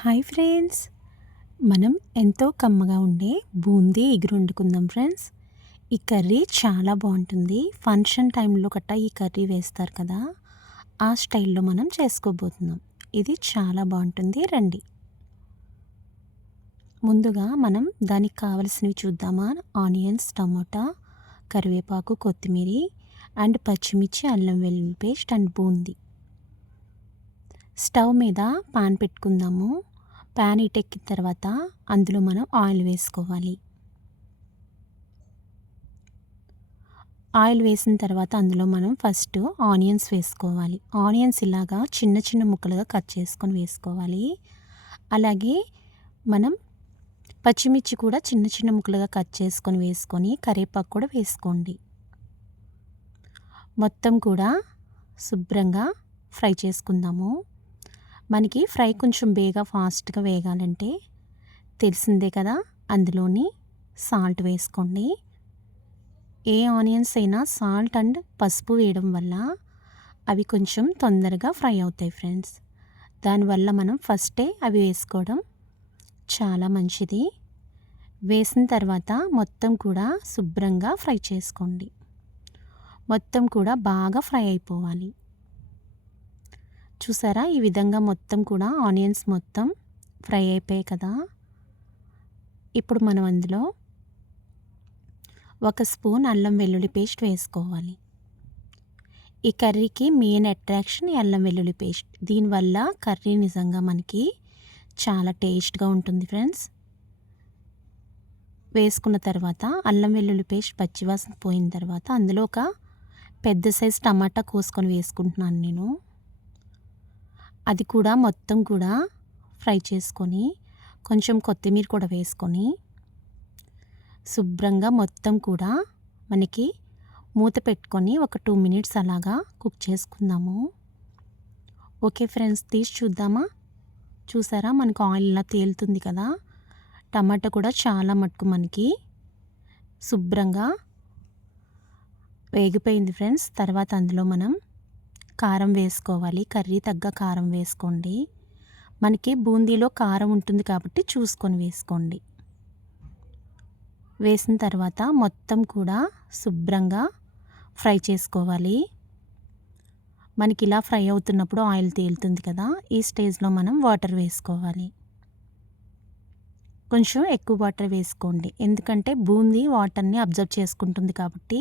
Hi friends. మనం ఎంతో కమ్మగా ఉండే బూందీ ఎగురు వండుకుందాం ఫ్రెండ్స్. ఈ కర్రీ చాలా బాగుంటుంది. ఫంక్షన్ టైంలో కట్టా ఈ కర్రీ వేస్తారు కదా. ఆ స్టైల్లో మనం చేసుకోబోతున్నాం. ఇది చాలా బాగుంటుంది. రండి. ముందుగా మనం దానికి కావలసినవి చూద్దామా? ఆనియన్స్ టమోటా కరివేపాకు కొత్తిమీర అండ్ పచ్చిమిర్చి అల్లం వెల్లుల్లి పేస్ట్ అండ్ బూందీ. స్టవ్ మీద పాన్ పెట్టుకుందాము. ప్యాన్ ఇటెక్కిన తర్వాత అందులో మనం ఆయిల్ వేసుకోవాలి. ఆయిల్ వేసిన తర్వాత అందులో మనం ఫస్ట్ ఆనియన్స్ వేసుకోవాలి. ఆనియన్స్ ఇలాగా చిన్న చిన్న ముక్కలుగా కట్ చేసుకొని వేసుకోవాలి. అలాగే మనం పచ్చిమిర్చి కూడా చిన్న చిన్న ముక్కలుగా కట్ చేసుకొని వేసుకొని కరివేపాకు కూడా వేసుకోండి. మొత్తం కూడా శుభ్రంగా ఫ్రై చేసుకుందాము. మనకి ఫ్రై కొంచెం బేగా ఫాస్ట్గా వేగాలంటే తెలిసిందే కదా? అందులోని సాల్ట్ వేసుకోండి. ఏ ఆనియన్స్ అయినా సాల్ట్ అండ్ పసుపు వేయడం వల్ల అవి కొంచెం తొందరగా ఫ్రై అవుతాయి ఫ్రెండ్స్. దానివల్ల మనం ఫస్టే అవి వేసుకోవడం చాలా మంచిది. వేసిన తర్వాత మొత్తం కూడా శుభ్రంగా ఫ్రై చేసుకోండి. మొత్తం కూడా బాగా ఫ్రై అయిపోవాలి. చూసారా? ఈ విధంగా మొత్తం కూడా ఆనియన్స్ మొత్తం ఫ్రై అయిపోయాయి కదా. ఇప్పుడు మనం అందులో ఒక స్పూన్ అల్లం వెల్లుల్లి పేస్ట్ వేసుకోవాలి. ఈ కర్రీకి మెయిన్ అట్రాక్షన్ అల్లం వెల్లుల్లి పేస్ట్. దీనివల్ల కర్రీ నిజంగా మనకి చాలా టేస్ట్గా ఉంటుంది ఫ్రెండ్స్. వేసుకున్న తర్వాత అల్లం వెల్లుల్లి పేస్ట్ పచ్చివాసన పోయిన తర్వాత అందులో ఒక పెద్ద సైజ్ టమాటా కోసుకొని వేసుకుంటున్నాను నేను. అది కూడా మొత్తం కూడా ఫ్రై చేసుకొని కొంచెం కొత్తిమీర కూడా వేసుకొని శుభ్రంగా మొత్తం కూడా మనకి మూత పెట్టుకొని ఒక టూ మినిట్స్ అలాగా కుక్ చేసుకుందాము. ఓకే ఫ్రెండ్స్ తీసి చూద్దామా? చూసారా? మనకు ఆయిల్ ఇలా తేలుతుంది కదా? టమాటా కూడా చాలా మటుకు మనకి శుభ్రంగా వేగిపోయింది ఫ్రెండ్స్. తర్వాత అందులో మనం కారం వేసుకోవాలి. కర్రీ తగ్గ కారం వేసుకోండి. మనకి బూందీలో కారం ఉంటుంది కాబట్టి చూసుకొని వేసుకోండి. వేసిన తర్వాత మొత్తం కూడా శుభ్రంగా ఫ్రై చేసుకోవాలి. మనకి ఇలా ఫ్రై అవుతున్నప్పుడు ఆయిల్ తేలుతుంది కదా ఈ స్టేజ్లో మనం వాటర్ వేసుకోవాలి. కొంచెం ఎక్కువ వాటర్ వేసుకోండి. ఎందుకంటే బూందీ వాటర్ని అబ్జర్వ్ చేసుకుంటుంది కాబట్టి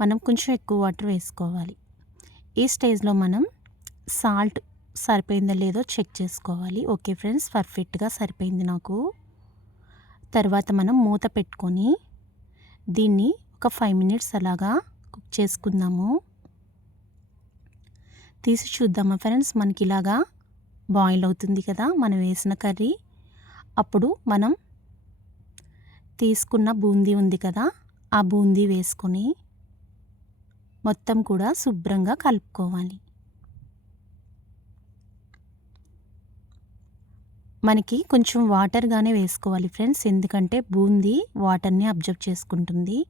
మనం కొంచెం ఎక్కువ వాటర్ వేసుకోవాలి. ఈ స్టేజ్లో మనం సాల్ట్ సరిపోయిందో లేదో చెక్ చేసుకోవాలి. ఓకే ఫ్రెండ్స్ పర్ఫెక్ట్గా సరిపోయింది నాకు. తర్వాత మనం మూత పెట్టుకొని దీన్ని ఒక ఫైవ్ మినిట్స్ అలాగా కుక్ చేసుకుందాము. తీసి చూద్దామా ఫ్రెండ్స్ మనకి ఇలాగా బాయిల్ అవుతుంది కదా మనం వేసిన కర్రీ. అప్పుడు మనం తీసుకున్న బూందీ ఉంది కదా ఆ బూందీ వేసుకొని మొత్తం కూడా శుభ్రంగా కలుపుకోవాలి. మనకి కొంచెం వాటర్గానే వేసుకోవాలి ఫ్రెండ్స్ ఎందుకంటే బూంది వాటర్ని అబ్జర్వ్ చేసుకుంటుంది.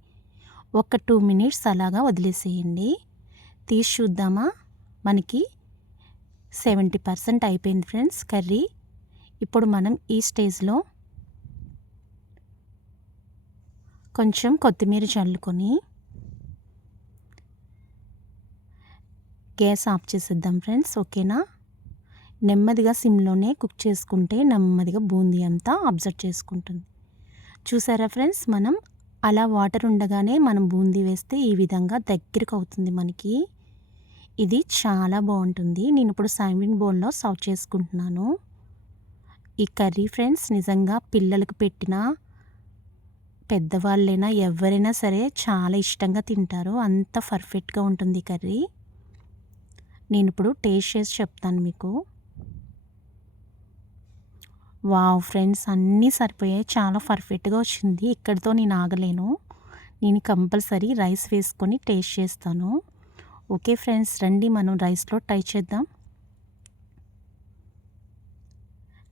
ఒక టూ మినిట్స్ అలాగా వదిలేసేయండి. తీసి చూద్దామా? మనకి సెవెంటీ పర్సెంట్ అయిపోయింది ఫ్రెండ్స్ కర్రీ. ఇప్పుడు మనం ఈ స్టేజ్లో కొంచెం కొత్తిమీర చల్లుకొని గ్యాస్ ఆఫ్ చేసేద్దాం ఫ్రెండ్స్ ఓకేనా? నెమ్మదిగా సిమ్లోనే కుక్ చేసుకుంటే నెమ్మదిగా బూందీ అంతా అబ్జర్వ్ చేసుకుంటుంది. చూసారా ఫ్రెండ్స్ మనం అలా వాటర్ ఉండగానే మనం బూందీ వేస్తే ఈ విధంగా దగ్గరికి అవుతుంది మనకి. ఇది చాలా బాగుంటుంది. నేను ఇప్పుడు సాంగ్విన్ బౌల్లో సర్వ్ చేసుకుంటున్నాను. ఈ కర్రీ ఫ్రెండ్స్ నిజంగా పిల్లలకు పెట్టిన పెద్దవాళ్ళైనా ఎవరైనా సరే చాలా ఇష్టంగా తింటారు. అంత పర్ఫెక్ట్గా ఉంటుంది కర్రీ. నేను ఇప్పుడు టేస్ట్ చేసి చెప్తాను మీకు. వావ్ ఫ్రెండ్స్ అన్నీ సరిపోయాయి. చాలా పర్ఫెక్ట్గా వచ్చింది. ఇక్కడితో నేను ఆగలేను. నేను కంపల్సరీ రైస్ వేసుకొని టేస్ట్ చేస్తాను. ఓకే ఫ్రెండ్స్ రండి మనం రైస్లో ట్రై చేద్దాం.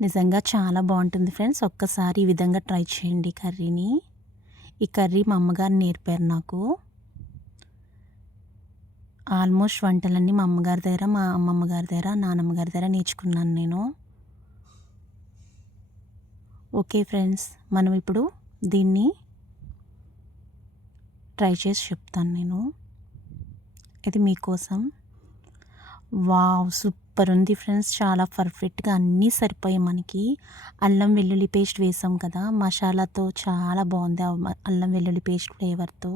నిజంగా చాలా బాగుంటుంది ఫ్రెండ్స్. ఒక్కసారి ఈ విధంగా ట్రై చేయండి కర్రీని. ఈ కర్రీ మా అమ్మగారు నేర్పారు నాకు. ఆల్మోస్ట్ వంటలన్నీ మా అమ్మగారి దగ్గర మా అమ్మమ్మ గారి దగ్గర నానమ్మ గారి దగ్గర నేర్చుకున్నాను నేను. ఓకే ఫ్రెండ్స్ మనం ఇప్పుడు దీన్ని ట్రై చేసి చెప్తాను నేను. ఇది మీకోసం. వావ్ సూపర్ ఉంది ఫ్రెండ్స్. చాలా పర్ఫెక్ట్గా అన్నీ సరిపోయాయి మనకి. అల్లం వెల్లుల్లి పేస్ట్ వేసాం కదా మసాలాతో చాలా బాగుంది అల్లం వెల్లుల్లి పేస్ట్ ఫ్లేవర్తో.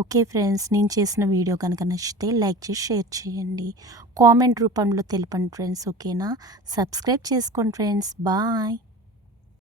ఓకే ఫ్రెండ్స్ నేను చేసిన వీడియో కనుక నచ్చితే లైక్ చేసి షేర్ చేయండి. కామెంట్ రూపంలో తెలపండి ఫ్రెండ్స్ ఓకేనా? సబ్స్క్రైబ్ చేసుకోండి ఫ్రెండ్స్. బాయ్!